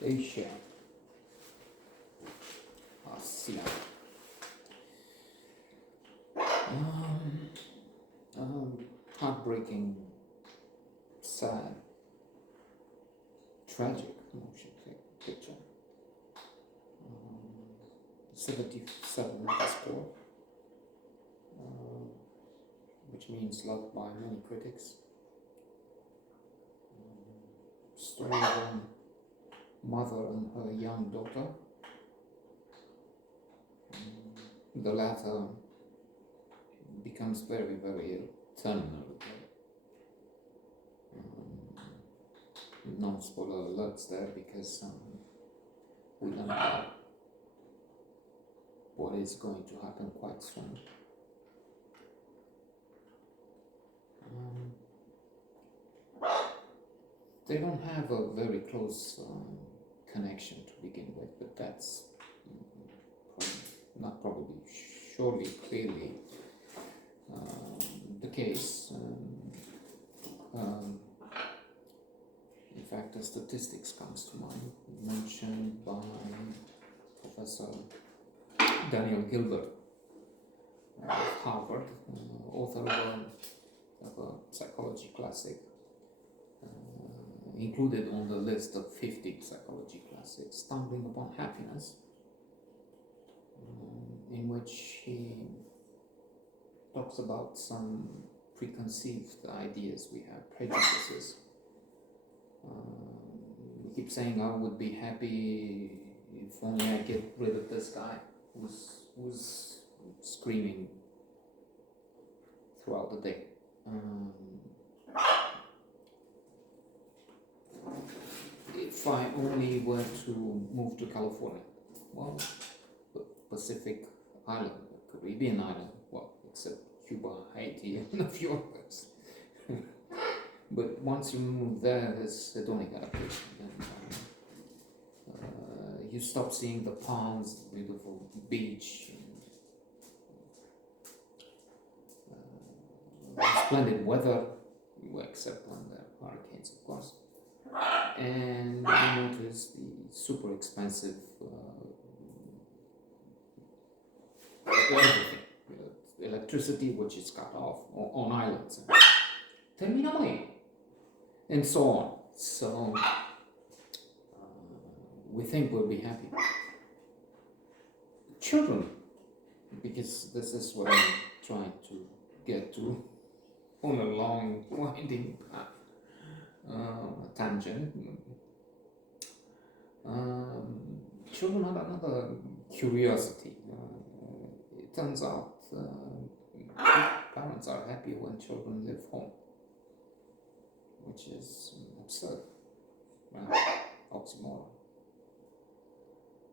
Asia, Asia. Um, Heartbreaking, sad, tragic, I should say, picture. 77 score, which means loved by many critics. Story of a mother and her young daughter. The latter becomes very, very ill, terminally ill. Non-spoiler alerts there because we don't know what is going to happen quite soon. They don't have a very close connection to begin with, but that's surely, clearly the case. In fact, the statistics comes to mind, mentioned by Professor Daniel Gilbert of Harvard, author of a psychology classic, included on the list of 50 psychology classics, Stumbling Upon Happiness, in which he talks about some preconceived ideas we have, prejudices. We keep saying I would be happy if only I get rid of this guy who's screaming throughout the day. If I only were to move to California, well, Pacific Island, Caribbean island, well, except Cuba, Haiti, and a few others. But once you move there, there's hedonic adaptation. And, you stop seeing the palms, the beautiful beach, splendid weather, except when there are hurricanes, of course. And you notice the super expensive everything, electricity which is cut off on islands, terminale, and so on. So we think we'll be happy. Children, because this is what I'm trying to get to on a long winding path, tangent. Children have another curiosity. It turns out parents are happy when children live home, which is absurd, right? Oxymoron.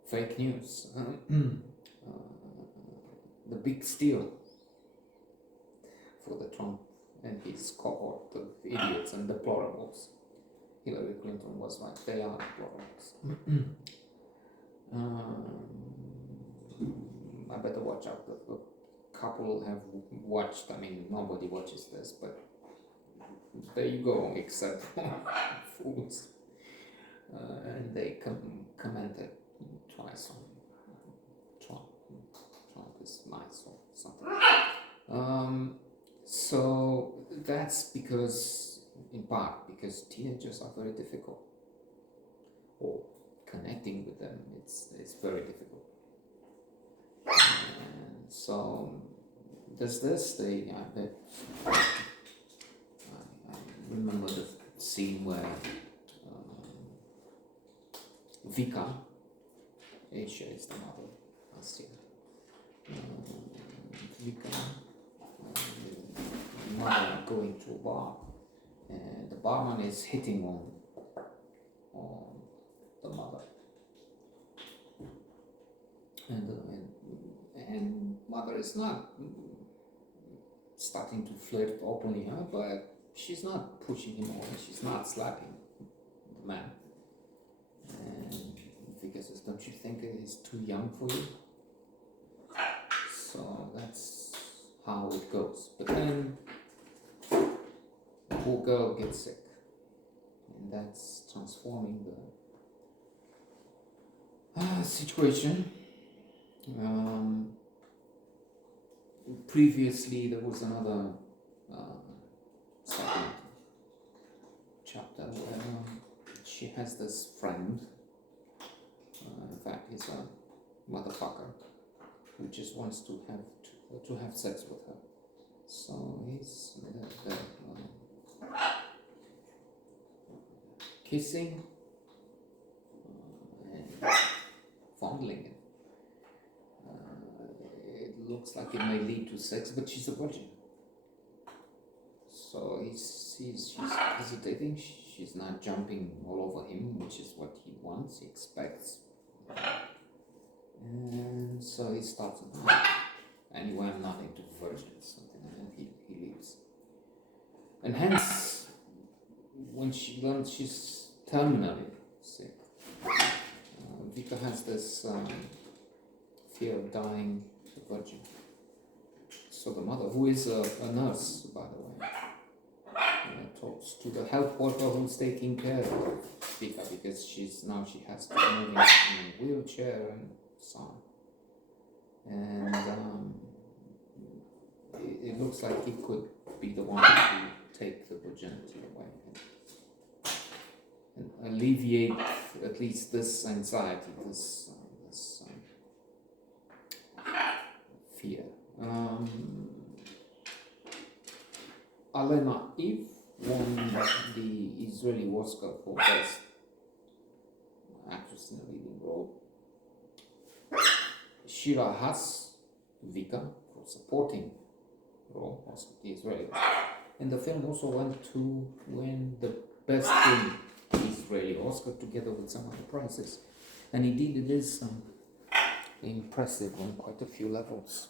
Fake news. The big steal for the Trump and his cohort of idiots and deplorables. Hillary Clinton was right, they are deplorables. I better watch out. The couple have watched, I mean, nobody watches this, but there you go, except fools. And they commented twice on Trump. Trump is nice or something. So that's because, in part, because teenagers are very difficult, or connecting with them, it's very difficult. And so there's this. I remember the scene where Vika, Asia is the mother, Asia. Vika, mother going to a bar, and the barman is hitting on the mother, and mother is not starting to flirt openly, but she's not pushing him away, she's not slapping the man. And Vika says, don't you think it is too young for you? So that's how it goes. But then the poor girl gets sick, and that's transforming situation. Um, Previously, there was another second chapter where she has this friend. In fact, he's a motherfucker who just wants to have sex with her. So he's kissing and fondling it. It looks like it may lead to sex, but she's a virgin. So she's hesitating. She's not jumping all over him, which is what he wants, he expects. And so he starts with no. Anyway, I'm not into virgins, something like that. He leaves. And hence, when she learns she's terminally sick, Vika has this fear of dying a virgin. So the mother, who is a nurse, by the way, talks to the health worker who's taking care of Vika, because she has to move in a wheelchair and so on. And it looks like he could be the one to take the virginity away and alleviate at least this anxiety, this fear. Alena Eve won the Israeli Oscar for Best Actress in a Leading Role. Shira Haas, Vika, for supporting role, also the Israeli. And the film also went to win the Best Film Israeli Oscar together with some other prizes. And indeed it is impressive on quite a few levels.